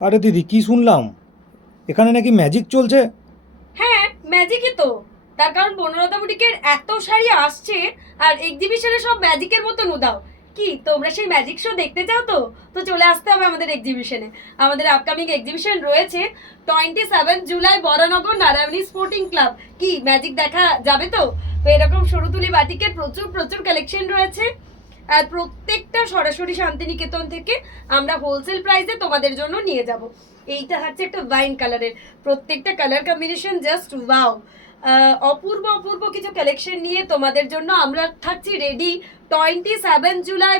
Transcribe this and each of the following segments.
আরে দিদি, কি শুনলাম এখানে নাকি ম্যাজিক চলছে? হ্যাঁ, ম্যাজিকই তো। তার কারণ বনলতা বুটিকের এত শাড়ি আসছে, আর এক্সিবিশনে সব ম্যাজিকের মতন উদাও। কি তোমরা সেই ম্যাজিক শো দেখতে চাও? তো তো চলে আসতে হবে আমাদের এক্সিবিশনে। আমাদের আপকামিং এক্সিবিশন রয়েছে 27 জুলাই বরানগর নারায়ণী স্পোর্টিং ক্লাব। কি ম্যাজিক দেখা যাবে তো? তো এরকম সরুতুলি বাটিকের প্রচুর প্রচুর কালেকশন রয়েছে। আর প্রত্যেকটা সরাসরি শান্তিনিকেতন থেকে আমরা হোলসেল প্রাইসে তোমাদের জন্য নিয়ে যাব। এইটা হচ্ছে একটা ওয়াইন কালারের, প্রত্যেকটা কালার কম্বিনেশন জাস্ট ওয়াও। অপূর্ব অপূর্ব কিছু কালেকশন নিয়ে তোমাদের জন্য আমরা থাকছি ready 27 July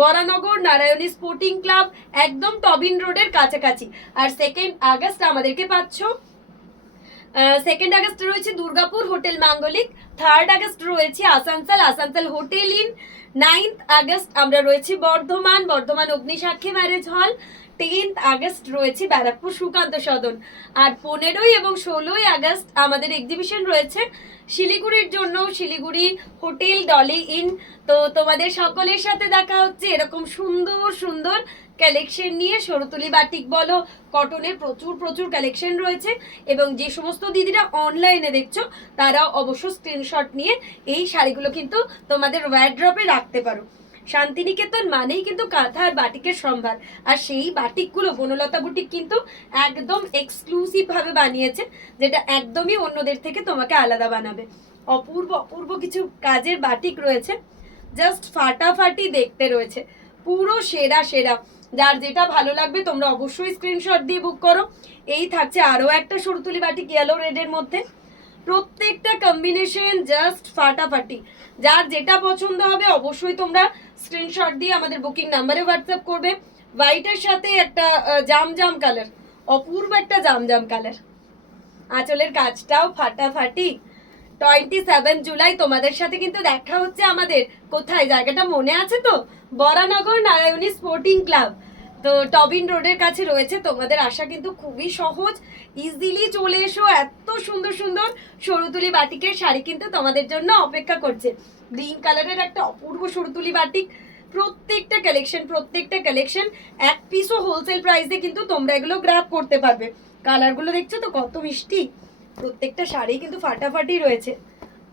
Baranagar Narayani sporting club, একদম টবিন রোডের কাছাকাছি। আর 2 আগস্ট আমাদেরকে পাচ্ছ। 2 আগস্ট রয়েছে দুর্গাপুর হোটেল মাঙ্গলিক। 3 আগস্ট রয়েছে Asansol Asansol hotel in. 9 August আমরা রয়েছি বর্ধমান বর্ধমান অগ্নিসাক্ষী ম্যারেজ হল। 10 আগস্ট রয়েছে ব্যারাকপুর সুকান্ত সদন। আর 15 এবং 16 আগস্ট আমাদের এক্সিবিশন রয়েছে শিলিগুড়ির জন্য, শিলিগুড়ি হোটেল ডলি ইন। তো তোমাদের সকলের সাথে দেখা হচ্ছে এরকম সুন্দর সুন্দর কালেকশন নিয়ে। সরুতুলি বাটিক বলো, কটনের প্রচুর প্রচুর কালেকশন রয়েছে। এবং যে সমস্ত দিদিরা অনলাইনে দেখছো তারা অবশ্য স্ক্রিনশট নিয়ে এই শাড়িগুলো কিন্তু তোমাদের ওয়ার্ড্রপে রাখতে পারো। শান্তিনিকেতন মানেই কিন্তু কাঁথা আর বাটিকের সম্ভার। আর সেই বাটিকগুলো বনলতা বুটিক কিন্তু একদম এক্সক্লুসিভ ভাবে বানিয়েছে, যেটা একদমই অন্যদের থেকে তোমাকে আলাদা বানাবে। অপূর্ব অপূর্ব কিছু কাজের বাটিক রয়েছে, জাস্ট ফাটাফাটি দেখতে রয়েছে, পুরো সেরা সেরা। যার যেটা ভালো লাগবে তোমরা অবশ্যই স্ক্রিনশট দিয়ে বুক করো। এই থাকছে আরো একটা সরুতুলি বাটিক ইয়েলো রেডের মধ্যে, প্রত্যেকটা কম্বিনেশন জাস্ট ফাটাফাটি। যার যেটা পছন্দ হবে অবশ্যই তোমরা স্ক্রিনশট দিয়ে আমাদের বুকিং নাম্বারে হোয়াটসঅ্যাপ করবে। হোয়াইটের সাথে একটা জাম জাম কালার, অপূর্ব একটা জাম জাম কালার। আঁচলের কাজটাও ফাটাফাটি। 27 জুলাই তোমাদের সাথে কিন্তু দেখা হচ্ছে আমাদের কোথায়, জায়গাটা মনে আছে তো? Baranagar Narayani sporting club. তো টবিন রোডের কাছে রয়েছে, তোমাদের আসা কিন্তু খুবই সহজ। ইজিলি চলে এসো, এত সুন্দর সুন্দর সরুতুলি বাটিকের শাড়ি কিন্তু তোমাদের জন্য অপেক্ষা করছে। গ্রিন কালারের একটা অপূর্ব সরুতুলি বাটিক, প্রত্যেকটা কালেকশন এক পিসও হোলসেল প্রাইসে কিন্তু তোমরা এগুলো গ্র্যাব করতে পারবে। কালারগুলো দেখছো তো কত মিষ্টি, প্রত্যেকটা শাড়ি কিন্তু ফাটাফাটি রয়েছে।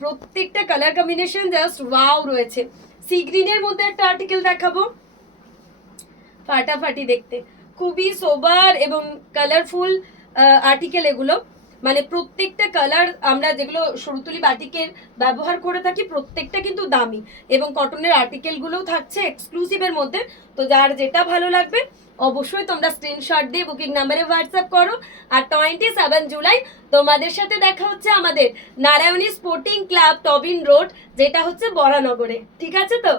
প্রত্যেকটা কালার কম্বিনেশন জাস্ট ওয়াও রয়েছে। সি গ্রিনের মধ্যে একটা আর্টিকেল দেখাবো, ফাটাফাটি দেখতে, খুবই সোবার এবং কালারফুল আর্টিকেল এগুলো। মানে প্রত্যেকটা কালার আমরা যেগুলো সরুতুলি বাটিকের ব্যবহার করে থাকি প্রত্যেকটা কিন্তু দামি, এবং কটনের আর্টিকেলগুলোও থাকছে এক্সক্লুসিভের মধ্যে। তো যার যেটা ভালো লাগবে অবশ্যই তোমরা স্ক্রিনশট দিয়ে বুকিং নাম্বারে হোয়াটসঅ্যাপ করো। আর 27 জুলাই তোমাদের সাথে দেখা হচ্ছে আমাদের Narayani sporting club Tobin road, যেটা হচ্ছে বরানগরে। ঠিক আছে তো?